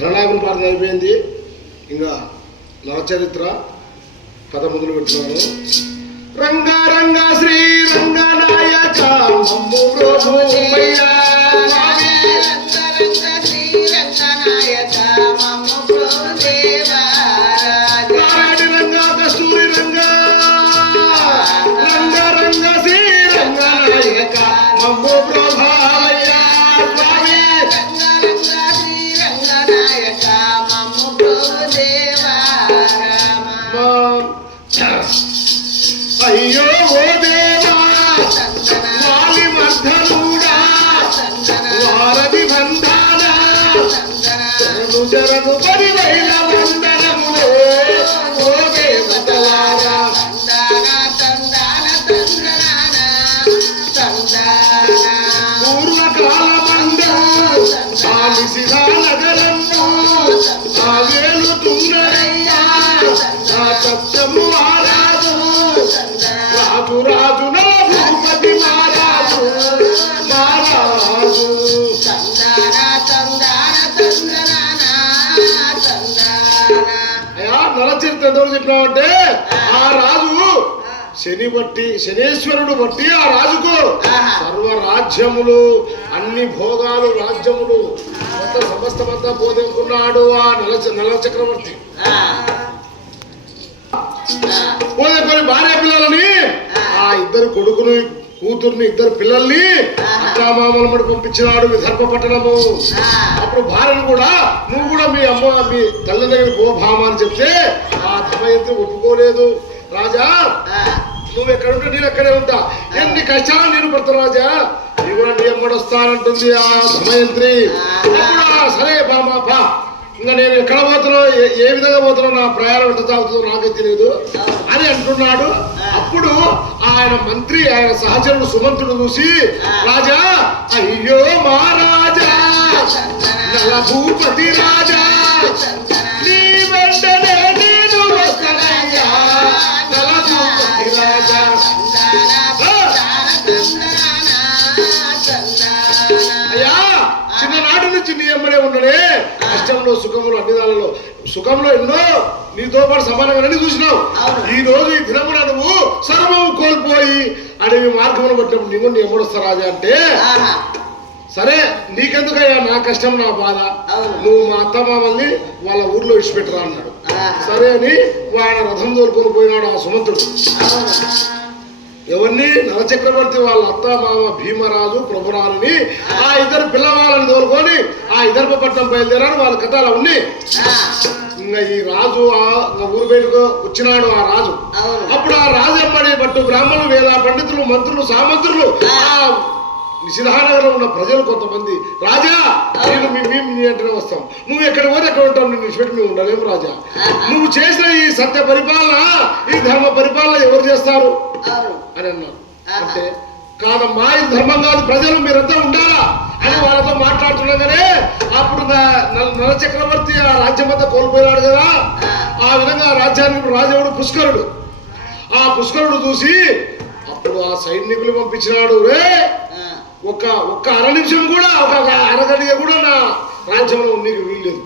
ఘననాయకుని ప్రార్థన అయిపోయింది. ఇంకా నరచరిత్ర కథ మొదలు పెట్టున్నాను రంగా రంగా శ్రీ రంగనాయక ఎంతవరకు చెప్పినామంటే ఆ రాజు శని బట్టి శనేశ్వరుడు బట్టి ఆ రాజుకు. సర్వ రాజ్యములు అన్ని భోగాలు రాజ్యములు. మొత్తం సమస్తమంతా పోదెనుకున్నాడు ఆ నల నల చక్రవర్తి. పోదెకొని భార్య పిల్లలని ఆ ఇద్దరు కొడుకుని కూతుర్ని ఇద్దరు పిల్లల్ని అత్తామామల మడి పంపించినాడు విదర్భ పట్టణము. అప్పుడు భార్యను కూడా నువ్వు కూడా మీ అమ్మ మీ తల్లి దగ్గర పో భామ అని చెప్తే ఆ దమయంతి ఒప్పుకోలేదు. రాజా నువ్వు ఎక్కడ ఉంటే నేను ఎక్కడే ఉంటా. ఎన్ని కష్టాలు నేను పడతాను రాజా? నీ కూడా నీ అమ్మడు వస్తానంటుంది ఆ ఆ సరే బామా బా ఇంకా నేను ఎక్కడ పోతున్నావు ఏ- విధంగా పోతున్నావు నా ప్రయాణం ఎంత సాగుతుందో నాకే తెలియదు. అని అంటున్నాడు. అప్పుడు ఆయన మంత్రి ఆయన సహచరుడు సుమంతుడు చూసి రాజా అయ్యో మహారాజా! నల భూపతి రాజా! కష్టంలో సుఖంలో అన్ని దానిలో. సుఖంలో ఎన్నో నీతో పాటు సమానంగానే చూసినావు. ఈ రోజు ఈ దినమున నువ్వు సర్వము కోల్పోయి అడవి మార్గమును పట్టినప్పుడు నీవు నీ ఎమ్మడొస్తా రాజా అంటే సరే నీకెందుకయ్యా నా కష్టం నా బాధ. నువ్వు మా అత్త మామల్ని వాళ్ళ ఊర్లో విడిచిపెట్టరా అన్నాడు. సరే అని ఆయన రథం తోలుకొని పోయినాడు ఆ సుమంతుడు. ఎవరిని నరచక్రవర్తి వాళ్ళ అత్త మామ భీమరాజు ప్రభురాజుని ఆ ఇద్దరు పిల్లవాళ్ళని తోలుకొని ఆ ఇద్దరు పట్టణం బయలుదేరాడు వాళ్ళ కథ అలా ఉంది ఇంకా ఈ రాజు ఆ ఊరు బయటకు వచ్చినాడు ఆ రాజు. అప్పుడు ఆ రాజు ఎమ్మడి పట్టు బ్రాహ్మణులు వేద పండితులు మంత్రులు సామంతులు ఆ. నిషిధానగరం ఉన్న ప్రజలు కొంతమంది. రాజా నేను మీ మేము నీ వెంటనే వస్తాం. నువ్వు ఎక్కడ పోతే ఎక్కడ ఉంటాం నేను విడిచిపెట్టి మేము ఉండలేము రాజా. నువ్వు చేసిన ఈ సత్య పరిపాలన ఈ ధర్మ పరిపాలన ఎవరు చేస్తారు? అని అన్నాడు అంటే కాదమ్మా ఇది ధర్మం కాదు. ప్రజలు మీరంతా ఉండాలా? అని వాళ్ళతో మాట్లాడుతుండగానే అప్పుడు నల చక్రవర్తి ఆ రాజ్యం అంతా కోల్పోయినాడు కదా. ఆ విధంగా ఆ రాజ్యానికి రాజవుడు పుష్కరుడు. ఆ పుష్కరుడు చూసి అప్పుడు ఆ సైనికులు పంపించినాడు రే ఒక ఒక్క అర నిమిషం కూడా ఒక అరగడిగా కూడా నా రాజ్యంలో నీకు వీల్లేదు.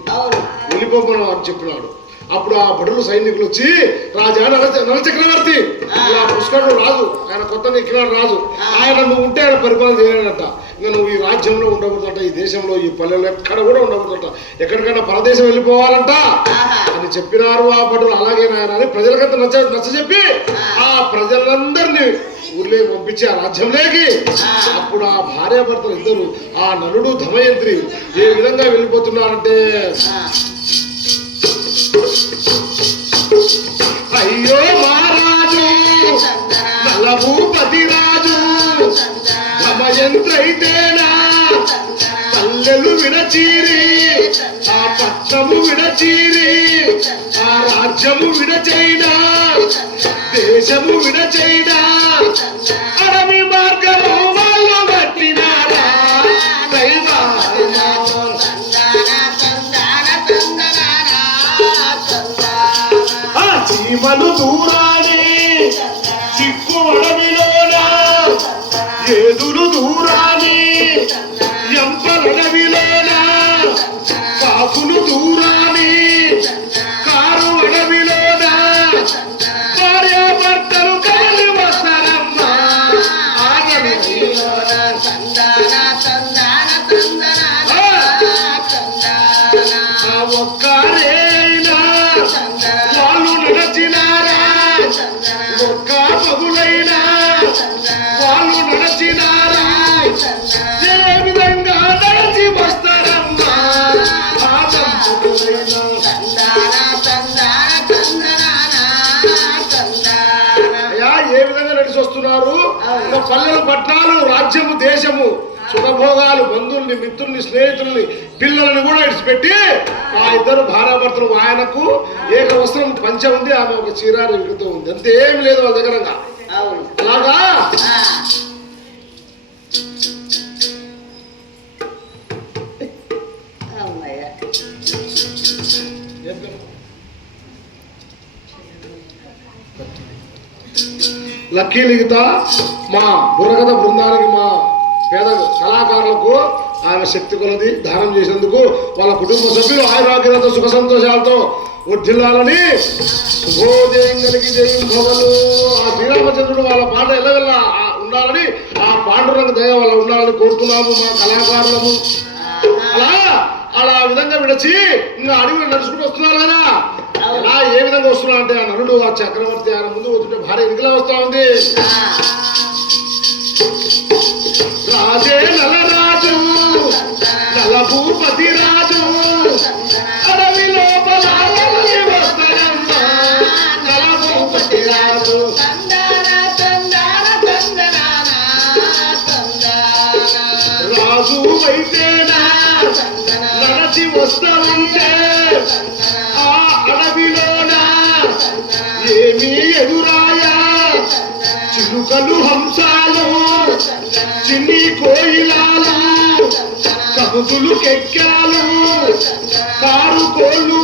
వెళ్ళిపోమని అని చెప్పినాడు. అప్పుడు ఆ బడులు సైనికులు వచ్చి రాజా నల నల చక్రవర్తి! ఇలా పుష్కరుడు రాజు ఆయన కొత్త ఎక్కినాడు రాజు. ఆయన నువ్వు ఉంటే ఆయన పరిపాలన చేయలేడంట. ఇంకా నువ్వు ఈ రాజ్యంలో ఉండకూడదంట ఈ దేశంలో ఈ పల్లెలో ఎక్కడ కూడా ఉండకూడదంట. ఎక్కడికైనా పరదేశం వెళ్ళిపోవాలంట. అని చెప్పినారు ఆ బడులు అలాగే నాయన అని ప్రజలకంతా నచ్చ నచ్చ చెప్పి ఆ. ప్రజలందరినీ ఊర్లే పంపించి ఆ రాజ్యంలోకి. అప్పుడు ఆ భార్యాభర్తలు ఇద్దరు ఆ నలుడు ధమయంత్రి ఏ విధంగా వెళ్ళిపోతున్నారంటే తండ్రైతేనా పల్లెలు విడచీరి ఆ పట్టము విడచీరి ఆ రాజ్యము విడచైనా దేశము విడచైనా అడవి మార్గము వాళ్ళు కట్టినారా దైవాలయా. చీమలు దూరాని చిక్కు అడవిలో ఏదులు దూరాని ఎంపలడవిలోన కాకులు దూరాని కారు పల్లెలు పట్టణాలు రాజ్యము దేశము సుఖభోగాలు బంధువుల్ని మిత్రుల్ని స్నేహితుల్ని పిల్లల్ని కూడా ఇడిచిపెట్టి ఆ ఇద్దరు భార్యాభర్తలు ఆయనకు ఏక వస్త్రం పంచ ఉంది ఆమె ఒక చీర విరుగుతూ ఉంది. అంతే లేదు వాళ్ళ దగ్గర అలాగా? లక్కీ లిఖిత మా బుర్రకథ బృందానికి మా పేద కళాకారులకు ఆమె శక్తి కొలది దానం చేసేందుకు వాళ్ళ కుటుంబ సభ్యులు ఆయురాగ్యతతో సుఖ సంతోషాలతో వర్ధిల్లాలని శుభోదయం కలిగి జయం ఆ శ్రీరామచంద్రుడు వాళ్ళ పాట ఎల్లవెల్ల ఉండాలని ఆ పాండురంగ దయ వాళ్ళ ఉండాలని కోరుతున్నాము మా కళాకారులము. అలా అలా ఆ విధంగా విడచి ఇంకా అడవిలో నడుచుకుంటూ వస్తున్నారు కదా. అలా ఏ విధంగా వస్తున్నా అంటే ఆ నరుడు ఆ చక్రవర్తి ఆయన ముందు పోతుంటే భార్య ఎన్నికలా వస్తా ఉంది. రాజే నలరాజు నల భూపతి రాజు అడవి లోపల నల భూపతి రాజు. రాజు అయితేనా? నడచి వస్తామంటే కబుతులు కెక్కాలు. కారు కోళ్ళు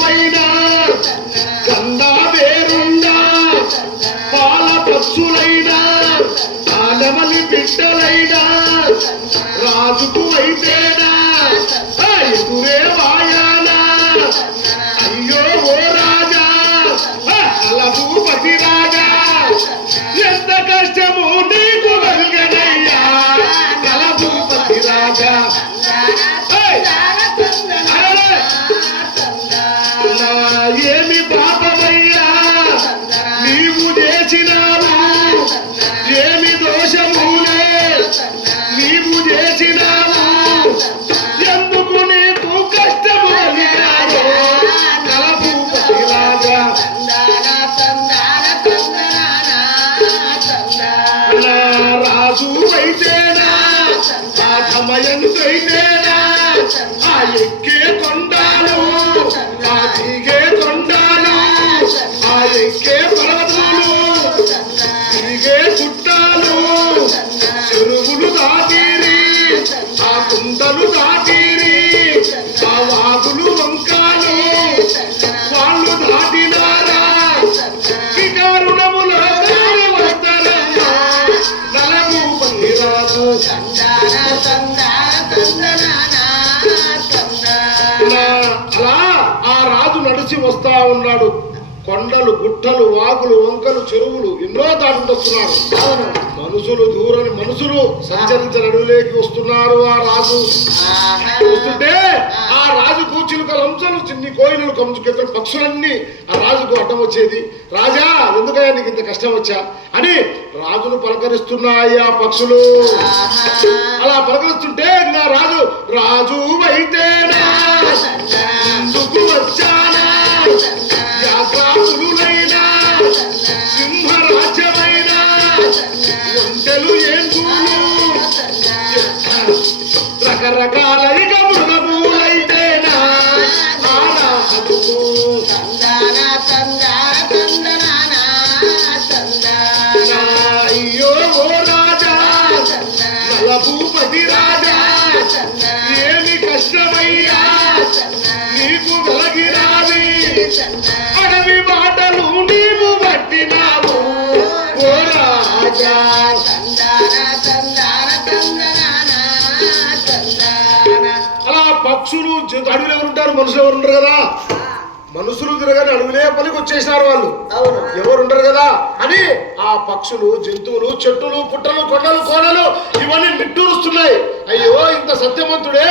చుట్టాలు చెరువులు దాటి గుట్టలు వాగులు వంకలు చెరువులు ఎన్నో దాటుకుంటూ వస్తున్నాడు మనుషులు దూరని మనుషులు సంచరించిన అడవిలోకి వస్తున్నారు ఆ రాజు. వస్తుంటే ఆ. రాజుకు చిలుక లంచలు చిన్ని కోయిలు కంచుకెత్తిన పక్షులన్నీ ఆ రాజుకు అడ్డం వచ్చేది. రాజా ఎందుకయ్యా నీకు ఇంత కష్టం వచ్చా? అని రాజును పలకరిస్తున్నాయి ఆ పక్షులు. అలా పలకరిస్తుంటే ఇంకా రాజు రాజు అయితేనా పక్షులు అడవిలో ఎవరు ఉంటారు మనుషులు ఎవరు ఉంటారు కదా? మనుషులు తిరగని అడవిలే పనికి వచ్చేసినారు వాళ్ళు. ఎవరు ఉంటారు కదా? అని ఆ పక్షులు జంతువులు చెట్టులు పుట్టలు కొండలు కోనలు ఇవన్నీ నిట్టూరుస్తున్నాయి. అయ్యో ఇంత సత్యవంతుడే.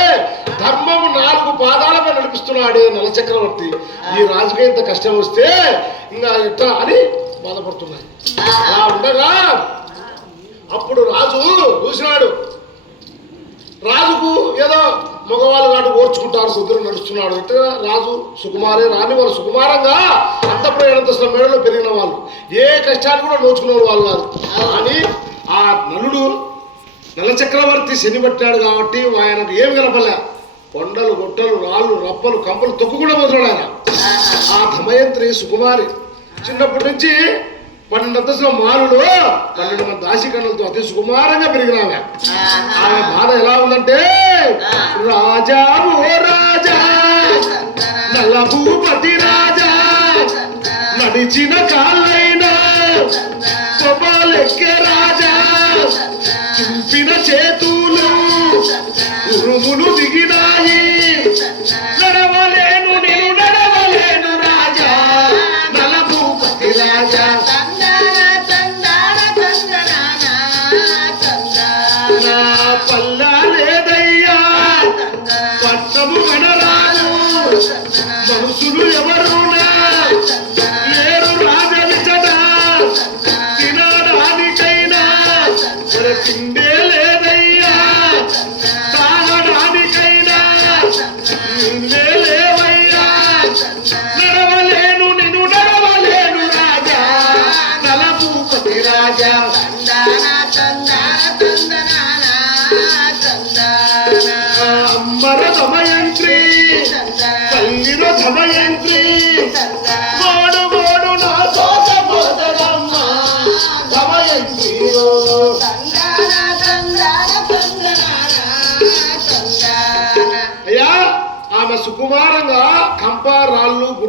ధర్మము నాలుగు పాదాలపై నడిపిస్తున్నాడే నలచక్రవర్తి. ఈ రాజుకి ఇంత కష్టం వస్తే ఇంకా ఎట్లా అని బాధపడుతున్నాయి. అలా ఉండగా అప్పుడు రాజు చూసినాడు. రాజుకు ఏదో మగవాళ్ళు కాటు ఓర్చుకుంటారు కుదురు నడుస్తున్నాడు. అంటే రాజు సుకుమారే రాని వాళ్ళు సుకుమారంగా అంతప్రయాణంత మేడలో పెరిగిన వాళ్ళు. ఏ కష్టాన్ని కూడా నోచుకునే వాళ్ళు కాదు. కానీ ఆ నలుడు నల చక్రవర్తి శని పట్టాడు కాబట్టి ఆయనకు ఏమి కనపలే కొండలు గొట్టలు రాళ్ళు రప్పలు కంపలు తొక్కు కూడా పోతున్నాడు ఆ ధమయంత్రి సుకుమారి చిన్నప్పటి నుంచి పన్నెండు మారులో పన్నెండు మంది దాసికన్నులతో అతి సుకుమారంగా పెరిగినామె ఆమె బాధ ఎలా ఉందంటే రాజా ఓ రాజా నల్ల భూపతి రాజా నడిచిన కాళ్ళైనా రాజా చూపిన చేతులు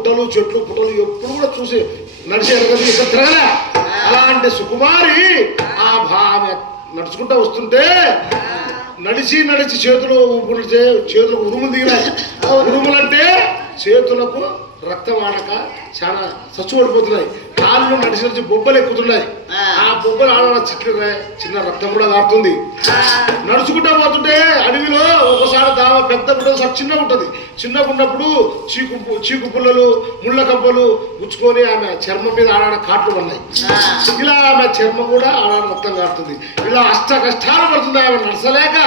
గుట్టలు చెట్లు పుట్టలు ఎప్పుడు కూడా చూసి నడిచే ఇక్కడ తిరగలే? అలాంటి సుకుమారి ఆ భా ఆమె నడుచుకుంటా వస్తుంటే నడిచి నడిచి చేతులు చేతులకు ఉరుములు దిగినాయి. ఉరుములంటే చేతులకు రక్తం ఆడక చాలా చచ్చుపడిపోతున్నాయి కాళ్ళు నడిచి నడిచి బొబ్బలు ఎక్కుతున్నాయి ఆ. బొబ్బలు ఆడ చిన్న చిన్న రక్తం కూడా కారుతుంది నడుచుకుంటా పోతుంటే అడవిలో ఒకసారి దావ పెద్ద సార్ చిన్నగా ఉంటుంది. చిన్నగా ఉన్నప్పుడు చీకు చీకు పుల్లలు ముళ్ళ కంపలు గుచ్చుకొని ఆమె చర్మం మీద ఆడాడ కాట్లు ఉన్నాయి ఇలా ఆమె చర్మం కూడా ఆడాడ మొత్తం కాడుతుంది ఇలా అష్ట కష్టాలు పడుతుంది ఆమె నడసలేక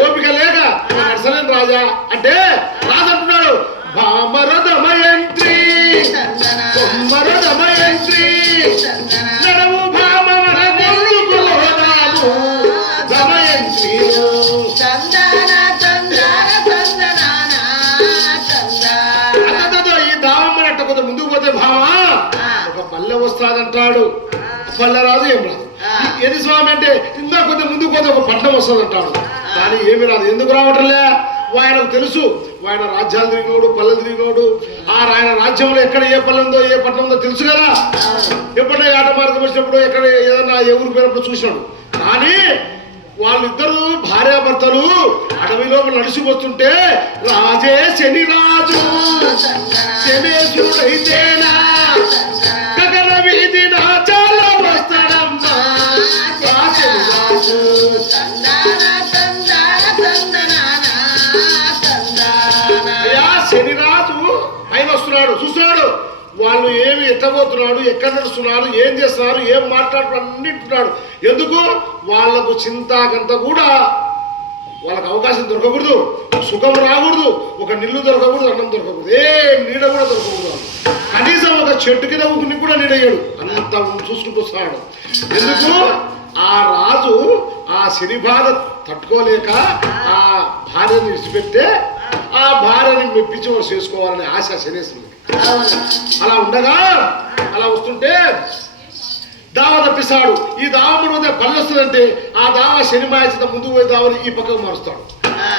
ఓపిక లేక "నేను నడసలేను రాజా. అంటే రాజు అంటున్నాడు భామర దమయంత్రి నడము ఈ కొంత ముందుకు పోతే భామా? ఒక పల్లె వస్తాదంటాడు. పల్లె రాదు ఏం రాదు. ఏది స్వామి అంటే ఇంకా కొంత ముందుకు పోతే ఒక పట్టణం వస్తుంది అంటాడు కానీ ఏమి రాదు. ఎందుకు రావట్లే? ఆయనకు తెలుసు. ఆయన రాజ్యాలు తిరిగినోడు పల్లె తిరిగినోడు. ఆ ఆయన రాజ్యంలో ఎక్కడ ఏ పల్లె ఉందో ఏ పట్టణం ఉందో తెలుసు కదా? ఎప్పుడైనా ఆట మార్గం వచ్చినప్పుడు ఎక్కడ ఏదైనా ఏ ఊరికి పోయినప్పుడు చూసినాడు. కానీ వాళ్ళిద్దరూ భార్యాభర్తలు అడవిలో నడిచి వస్తుంటే రాజే శని రాజు శనేశ్వరుడైతేనా? గగన వీధి వాళ్ళు ఏమి ఎట్టబోతున్నాడు ఎక్కడ నడుస్తున్నాడు ఏం చేస్తున్నారు ఏం మాట్లాడుతున్నాడు అన్నింటున్నాడు ఎందుకు? వాళ్ళకు చింతాకంత కూడా వాళ్ళకి అవకాశం దొరకకూడదు సుఖం రాకూడదు ఒక నిల్లు దొరకకూడదు అన్నం దొరకకూడదు ఏ నీడ కూడా దొరకకూడదు కనీసం ఒక చెట్టు కింద కూడా నీడయ్యాడు అంత చూసుకుంటూ వస్తున్నాడు ఎందుకు? ఆ రాజు ఆ శని బాధ తట్టుకోలేక ఆ భార్యను విడిచిపెట్టే ఆ భార్యని మెప్పించి చేసుకోవాలని ఆశ శనేశ్వరుడికి అలా ఉండగా అలా వస్తుంటే దావ తప్పిస్తాడు ఈ దావ మీద పళ్ళు ఆ దావ శని ముందు పోయి దావని ఈ పక్కకు మారుస్తాడు.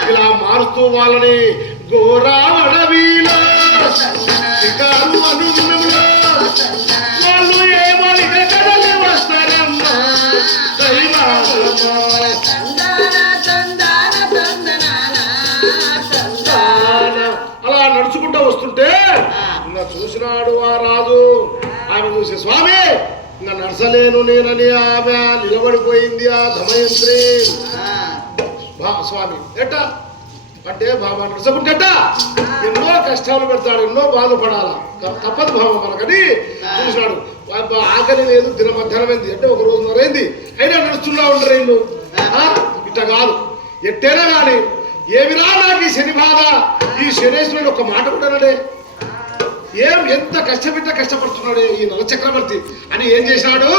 ఇలా మారుస్తూ వాళ్ళని గోరా శిఖారు వస్తుంటే ఇంకా చూసినాడు ఆ రాజు. ఆమె చూసి స్వామి ఇంకా నడసలేను నేనని ఆమె నిలబడిపోయింది ఆ దమయంత్రి బా స్వామి ఎట్ట? అంటే బాబా నడుచుకుంటేట ఎన్నో కష్టాలు పెడతాడు ఎన్నో బాధపడాలా త- తప్పదు బాబా మనకని. చూసినాడు. ఆకలి లేదు దిన మధ్యాహ్నమైంది అంటే ఒక రోజు నరైంది అయినా నడుస్తున్నా ఉండరు వీళ్ళు ఆ? ఇట్ట కాదు. ఎట్టైనా కానీ ఏమిరా నాకు ఈ శని బాధ? ఈ శనేశ్వరుడు ఒక మాట కూడా ఏం ఎంత కష్టపెట్ట కష్టపడుతున్నాడే ఈ నల చక్రవర్తి అని ఏం చేశాడు?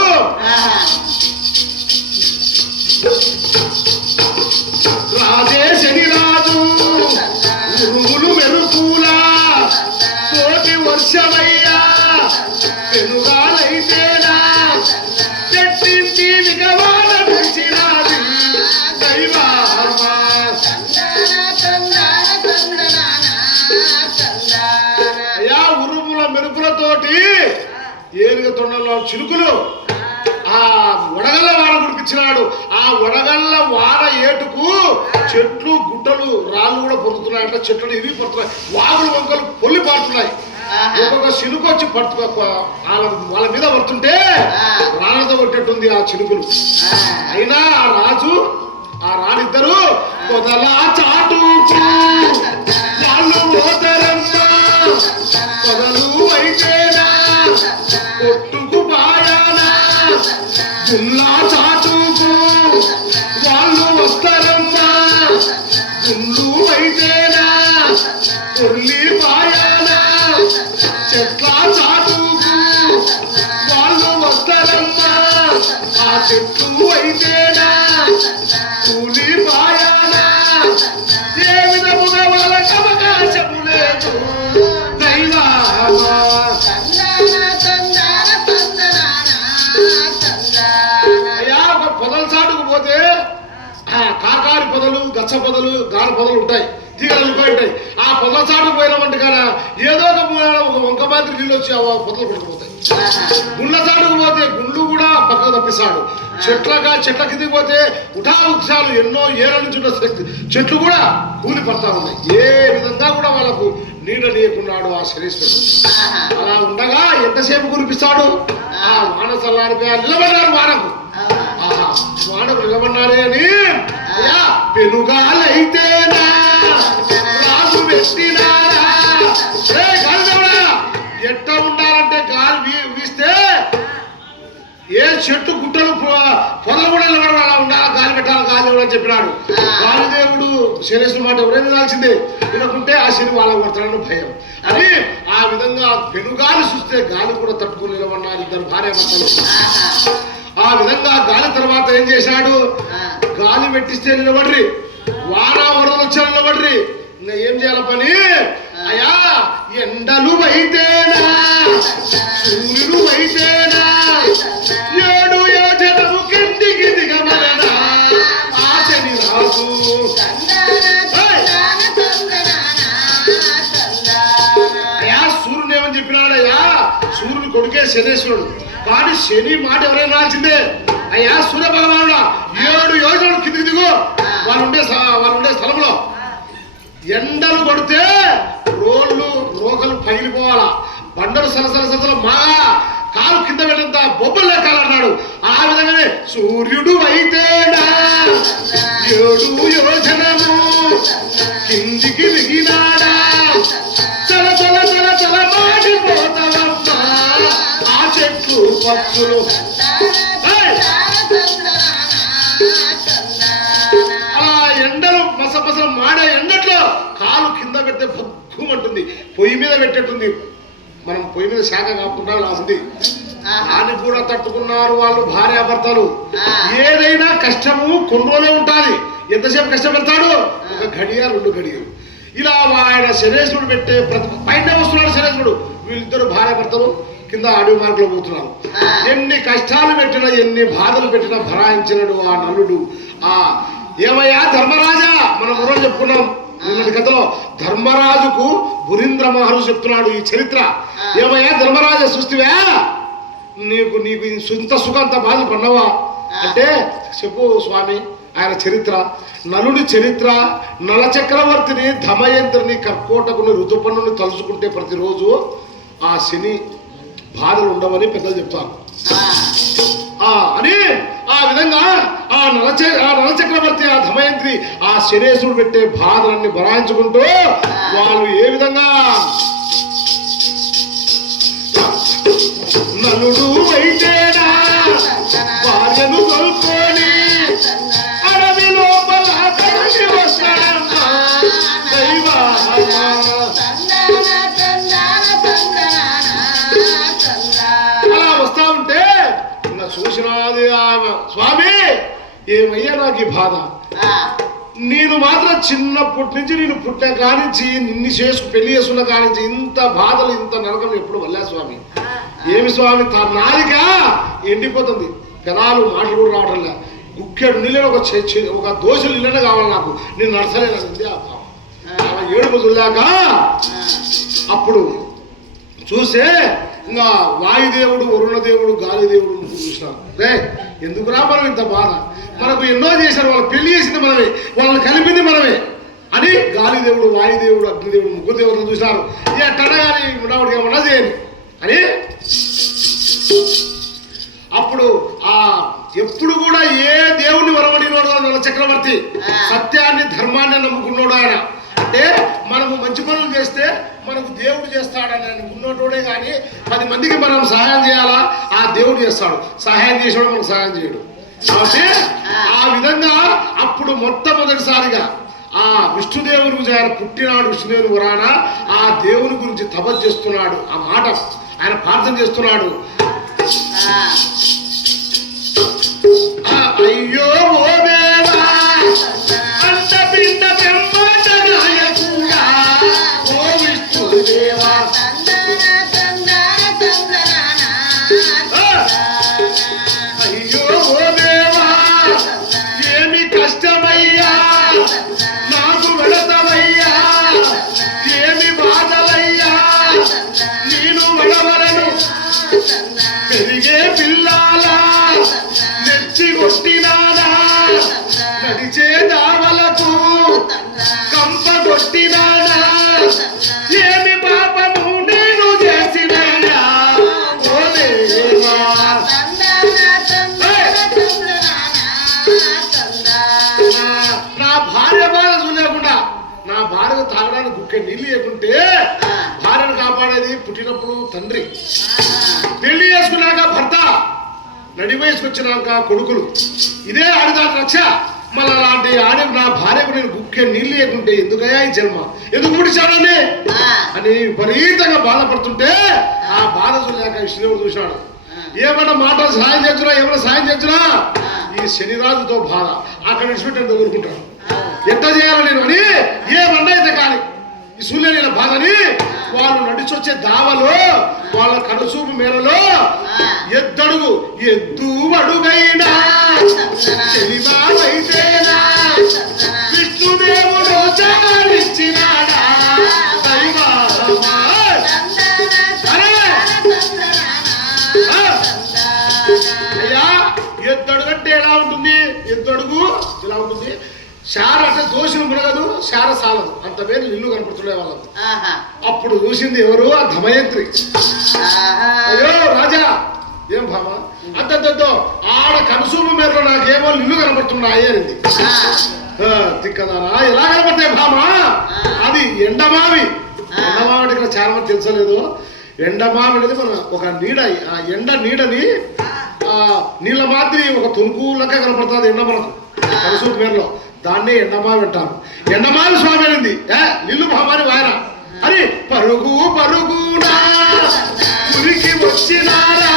రాజే శని రాజు చిలుకులు. ఆ వడగళ్ళ వాన కుడిపించినాడు ఆ వడగళ్ళ వాన ఏటుకు చెట్లు గుట్టలు రాళ్ళు కూడా పొందుతున్నాయంట. చెట్లు ఇవి పడుతున్నాయి. వాగులు వంకలు పొల్లి పడుతున్నాయి ఒక్కొక్క చిలుకు వచ్చి పడుతు వాళ్ళ వాళ్ళ మీద పడుతుంటే రాళ్ళతో కొట్టేట్టుంది ఆ చిలుకులు. అయినా ఆ రాజు ఆ రానిద్దరు పొదలా చాటు వాళ్ళు పోతారమ్మా పొదలు అయితేనా? పాయానా చిల్లా చాటుకు వాళ్ళు వస్తారమ్మా గుళ్ళు అయితేనా? కొల్లి చెట్లగా చెట్ల కిందకి పోతే ఉఠా వృక్షాలు ఎన్నో ఏళ్ళ నుంచి ఉన్న శక్తి- చెట్లు కూడా కూలి పడతా ఉన్నాయి. ఏ విధంగా కూడా వాళ్ళకు నీడ లేకున్నాడు ఆ శరీశ్వరుడు. అలా ఉండగా ఎంతసేపు కురిపిస్తాడు? ఆ వాన చల్లారిపోయా నిలబడ్డారు వానకు. ఆహా, వానకు నిలబడినారే అని అయ్యా పెనుగాలైతేనా? రాజు పెట్టినారా చెట్టు గుట్టలు పొదలు కూడా నిలబడి అలా ఉండాలి గాలి పెట్టాలి గాలి అని చెప్పినాడు. గాలిదేవుడు శనేశ్వరుడు మాట ఎవరైనా వినాల్సిందే వినకుంటే ఆ శని వాళ్ళ కొడతాడని భయం. అని ఆ విధంగా పెనుగాలి చూస్తే గాలి కూడా తట్టుకుని నిలబడినారు ఇద్దరు భార్య ఆ. విధంగా గాలి తర్వాత ఏం చేశాడు? గాలి పెట్టిస్తే నిలబడ్రి. వాన వరదలు వచ్చా నిలబడ్రి. ఇంకా ఏం చేయాల పని? అయ్యా ఎండలు అయితేనా సూర్యుడు అయితేనా శనేశ్వరుడు. కానీ శని మాట ఎవరైనా రాల్సిందే అయ్యా సూర్య భగవానుడా ఏడు యోజనలు కిందికి దిగు. వాళ్ళు ఉండే వాళ్ళు ఉండే స్థలంలో. ఎండలు కొడితే రోడ్లు రోకలు పగిలిపోవాలా. బండలు సలసల సలసల మాగా కాలు కింద వెళ్ళంత బొబ్బలు లెక్కాలన్నాడు ఆ విధంగానే సూర్యుడు అయితే ఏడు యోజనము కిందికి దిగినాడా? ఆ పక్షులు! అలా ఎండలు మాడే ఎండట్లో కాలు కింద పెడితే భగ్గుమంటుంది పొయ్యి మీద పెట్టేట్టుంది. మనం పొయ్యి మీద శాఖ కాకుండా ఉంది దాన్ని కూడా తట్టుకున్నారు వాళ్ళు భార్యాభర్తలు. ఏదైనా కష్టము కొన్రోలే ఉంటుంది ఎంతసేపు కష్టపెడతాడు? ఒక గడియ రెండు గడియలు ఇలా ఆయన శనేశ్వరుడు పెట్టే ప్రతి పైన వస్తున్నాడు శనేశ్వరుడు. వీళ్ళిద్దరు భార్యాభర్తలు. కింద అడవి మార్గంలో పోతున్నారు ఎన్ని కష్టాలు పెట్టినా ఎన్ని బాధలు పెట్టినా భరాయించినడు ఆ నలుడు ఆ ఏమయ్యా ధర్మరాజా? మనం రోజు చెప్పుకున్నాం. నిన్నటి కథలో ధర్మరాజుకు బురీంద్ర మహర్షి చెప్తున్నాడు ఈ చరిత్ర. ఏమయ్యా ధర్మరాజా చూస్తివా? నీకు నీకు సొంత సుఖంత బాధలు పడినావా? అంటే చెప్పు స్వామి ఆయన చరిత్ర. నలుడి చరిత్ర నల చక్రవర్తిని ధమయంత్రిని కర్కోటకుని ఋతుపన్నుని తలుచుకుంటే ప్రతిరోజు ఆ శని బాధలు ఉండవని పెద్దలు చెప్తారు. అని ఆ విధంగా ఆ నలచ ఆ నలచక్రవర్తి ఆ ధమయంత్రి ఆ శనేశ్వరుడు పెట్టే బాధలన్నీ బరాయించుకుంటూ వాళ్ళు ఏ విధంగా నలుడు అయితేనా స్వామి ఏమయ్యా నాకు ఈ బాధ? నేను మాత్రం చిన్నప్పటి నుంచి నేను పుట్టిన కానించి నిన్ను చేసుకు పెళ్ళి చేసుకున్న కానించి ఇంత బాధలు ఇంత నరకం ఎప్పుడు వల్లే స్వామి. ఏమి స్వామి తా నాలిక ఎండిపోతుంది. పెదాలు మాటలు కూడా రావటం లే గుక్కెడు నీళ్ళని ఒక ఒక దోశలు నీళ్ళనే కావాలి నాకు. నేను భావం. ఆమె ఏడుపు చూడలేక అప్పుడు చూసే ఇంకా వాయుదేవుడు వరుణదేవుడు గాలిదేవుడు చూసినారు రే ఎందుకురా మనం ఇంత బాధ? మనకు ఎన్నో చేశారు వాళ్ళు పెళ్ళి చేసింది మనమే వాళ్ళని కలిపింది మనమే. అని గాలిదేవుడు వాయుదేవుడు అగ్నిదేవుడు ముగ్గురు దేవుడు చూసినారు ఎట్టన కానీ ఉండవాడికి ఏమన్నా చేయండి. అని? అప్పుడు ఆ ఎప్పుడు కూడా ఏ దేవుని వరమడినోడు నల్ల చక్రవర్తి. సత్యాన్ని ధర్మాన్ని నమ్ముకున్నాడు ఆయన. అంటే మనము మంచి పనులు చేస్తే మనకు దేవుడు చేస్తాడని ఉన్నోటోడే కానీ పది మందికి మనం సహాయం చేయాలా? ఆ దేవుడు చేస్తాడు. సహాయం చేసాడు మనకు సహాయం చేయడు. కాబట్టి ఆ విధంగా అప్పుడు మొట్టమొదటిసారిగా ఆ విష్ణుదేవుని గురించి ఆయన పుట్టినాడు విష్ణుదేవుని వరాన ఆ దేవుని గురించి తపస్సు చేస్తున్నాడు. ఆ మాట ఆయన ప్రార్థన చేస్తున్నాడు. అయ్యో ఓ పుట్టినప్పుడు తండ్రి. పెళ్ళి చేసుకున్నాక భర్త నడి వయసుకు వచ్చినాక కొడుకులు. ఇదే ఆడిదాని రక్ష. మళ్ళీ అలాంటి ఆడి నా భార్యకు నేను గుక్కే నీళ్ళు లేకుంటే ఎందుకయ్యా ఈ జన్మ? ఎందుకు పుట్టించాడని? అని విపరీతంగా బాధపడుతుంటే ఆ బాధ చూడలేక విష్ణుదేవుడు చూసినాడు ఏమైనా మాటలు సాయం చేస్తున్నా ఏమైనా సాయం చేస్తున్నా? ఈ శనిరాజుతో బాధ. అక్కడ విడిచిపెట్టి ఊరుకుంటాడు ఎట్లా చేయాలి నేను అని ఏమన్నా అయితే కానీ సూర్యనీల బాధని వాళ్ళు నడిచొచ్చే దావలో వాళ్ళ కనుసూపు మేరలో ఎద్దడుగు ఎద్దు అడుగైనా. శార సాలదు అంత పేరు ఇల్లు కనపడుతుండే వాళ్ళకు. అప్పుడు చూసింది ఎవరు? ఆ ధమయంత్రి. అయ్యో రాజా! ఏం భామ? అంతంతో ఆడ కనుసూపు మేరలో నాకేమో ఇల్లు కనపడుతున్నాయి అనింది. ఆ, తిక్కదానా? ఎలా కనపడతాయి భామ? అది ఎండమావి. ఎండమావి ఇక్కడ చాలా మంది తెలుసలేదు. ఎండమావి అనేది మన ఒక నీడ ఆ ఎండ నీడని ఆ. నీళ్ళ మాదిరి ఒక తొలుకు లెక్క కనపడుతుంది ఎండ మనకు. కనుసూపు మేరలో. దాన్నే ఎండమావి అంటారు. ఎండమావి స్వామి అనింది ఏ నిల్లు భామాని వాయన. అని పరుగు పరుగునా ఉరికి వచ్చినారా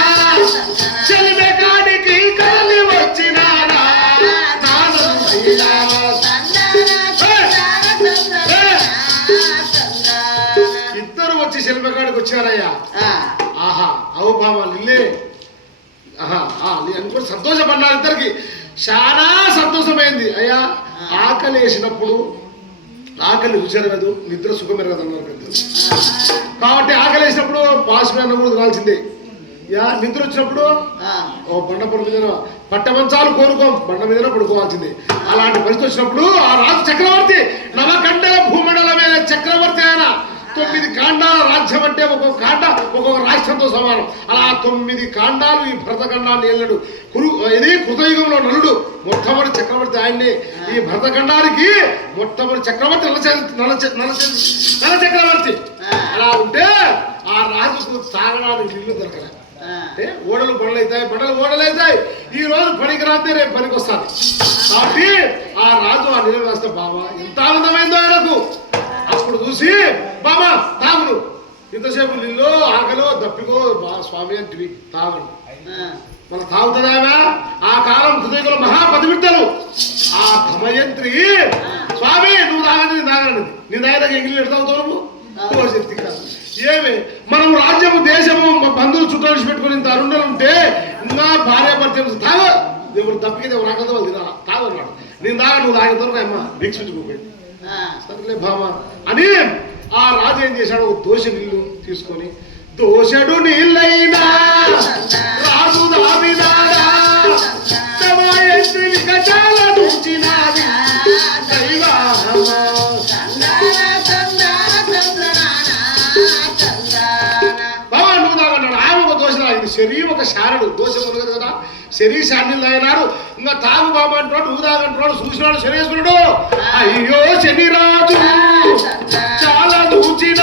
చెలిమె కాడికి కదలి వచ్చినారా నాదయ్యా. ఇద్దరు వచ్చి శిల్పకాడికి వచ్చారయ్యా ఆహా అవు బామ ఆహా ఆ, లి- అని కూడా సంతోషపడ్డారు ఇద్దరికి. చాలా సంతోషమైంది. అయ్యా ఆకలి వేసినప్పుడు ఆకలి రుచెరగదు నిద్ర సుఖమెరగదు అన్నారు పెద్దలు. కాబట్టి ఆకలి వేసినప్పుడు పాశమైన కూడా తినాల్సిందే. యా నిద్ర వచ్చినప్పుడు ఓ బండ పొడి మీద పట్ట మంచాలు కోరుకోం బండ మీదనే పడుకోవాల్సింది. అలాంటి పరిస్థితి వచ్చినప్పుడు ఆ రాజు చక్రవర్తి నవకండల భూమండలమైన చక్రవర్తి ఆయన తొమ్మిది రాజ్యం అంటే ఒక్కొక్క కాండ ఒక్కొక్క రాష్ట్రంతో సమానం. అలా తొమ్మిది కాండాలు ఈ భరతఖండాన్ని ఏళ్ళడు. కురు ఇది కృతయుగంలో నలుడు. మొట్టమొదటి చక్రవర్తి ఆయన్ని. ఈ భరతఖండానికి మొట్టమొదటి చక్రవర్తి నల నల చక్రవర్తి అలా ఉంటే ఆ రాజుకు తాగడానికి నీళ్ళు దొరకలేదు ఆ, అంటే ఓడలు బండలు అవుతాయి బండలు ఓడలు అవుతాయి ఈ రోజు పనికి రాస్తే రేపు పనికి వస్తుంది కాబట్టి ఆ రాజు ఆ నీళ్ళు వేస్తే బాబా ఎంత ఆనందమైందో ఆయనకు. అప్పుడు చూసి బాబా తాగును. ఇంతసేపు నీళ్ళు ఆకలో దప్పికో బా స్వామి అంటివి తాగను. ఆ, మన తాగుతుందామా ఆ కాలం హృదయంలో మహాపతివిట్టలు ఆ ధమయంత్రి స్వామి నువ్వు తాగండి తాగండి నీ దాయన ఎంగిలి నువ్వు? కాదు. ఏమి? మనం రాజ్యము దేశము మా బంధువులు చుట్టాలు పెట్టుకుని ఇంత ఉంటే ఇంకా భార్య భర్త తాగ. దేవుడు తప్పికి దేవుడు రాకదో వాళ్ళు తినాలా? తాగన్నాడు నేను తాగ నువ్వు తాగిన భిక్షించుకోకండి ఆ, సరేలే భామ అని ఆ రాజు ఏం చేశాడు ఒక దోశ నీళ్ళు తీసుకొని దోశడు నీళ్ళైనా రాజు దావినాడా. బాబా నువ్వు ఆమె ఒక దోశ తాగింది. శరీ ఒక శారడు. దోశ ఉన్నది కదా. శరీ శాండిల్ తాగినాడు ఇంకా తాగు బాబా అంటున్నాడు నువ్వు తాగంటున్నాడు చూసినాడు శరీశ్వరుడు అయ్యో శనిరాజు చాలా దూచిన